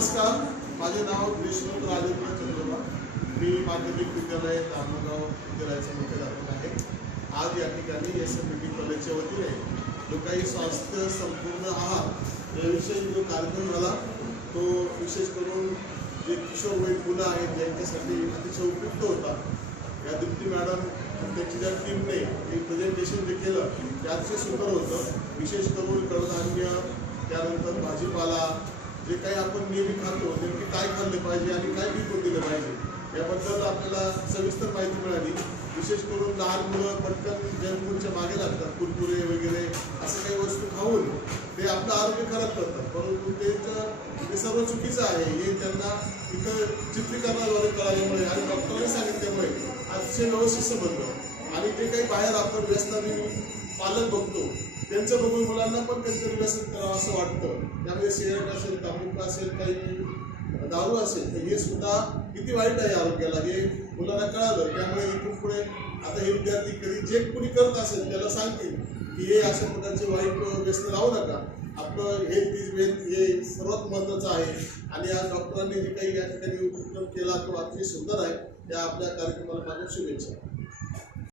नमस्कार, माझे नाव विश्वनाथ राजेंद्र चंद्रबा। मी माध्यमिक विद्यालय धामणगाव विद्यालयाचा मुख्याध्यापक आहे। आज या ठिकाणी SMPT कॉलेजच्या वतीने जो काही स्वास्थ्य संपूर्ण आहार याविषयी जो कार्यक्रम झाला तो विशेष करून जे किशोरवयीन मुलं आहेत त्यांच्यासाठी अतिशय उपयुक्त होता। या दीप्ती मॅडम त्यांची ज्या टीमने प्रेझेंटेशन जे केलं ते अतिशय सुंदर होतं। विशेष करून कडधान्य, त्यानंतर भाजीपाला, जे काही आपण नेहमी खातो नेमके काय खाल्ले पाहिजे आणि काय विकून दिलं पाहिजे याबद्दल आपल्याला सविस्तर माहिती मिळाली। विशेष करून लहान मुलं पटकन जंक फूडच्या मागे लागतात, कुरकुरे वगैरे असं काही वस्तू खाऊन ते आपलं आरोग्य खराब करतात, परंतु ते सर्व चुकीचं आहे हे त्यांना इथं चित्रीकरणाद्वारे कळाल्यामुळे आणि डॉक्टरांनी सांगितल्यामुळे अतिशय व्यवस्थित समजलं। आणि जे काही बाहेर आपण व्यसनाने पालक बघतो त्यांचं बघून मुलांना पण कधीतरी व्यसन करावं असं वाटतं। त्यामध्ये सिगारेट असेल, तंबाखू असेल, काही दारू असेल, तर हे सुद्धा किती वाईट आहे आरोग्याला हे मुलांना कळालं। त्यामुळे इथून पुढे आता हे विद्यार्थी कधी जे कोणी करत असेल त्याला सांगतील की हे अशा प्रकारचे वाईट व्यसन लावू नका, आपलं हेल्थ इज वेल्थ हे सर्वात महत्त्वाचं आहे। आणि आज डॉक्टरांनी जे काही या ठिकाणी उपक्रम केला तो अतिशय सुंदर आहे। त्या आपल्या कार्यक्रमाला माझ्या शुभेच्छा।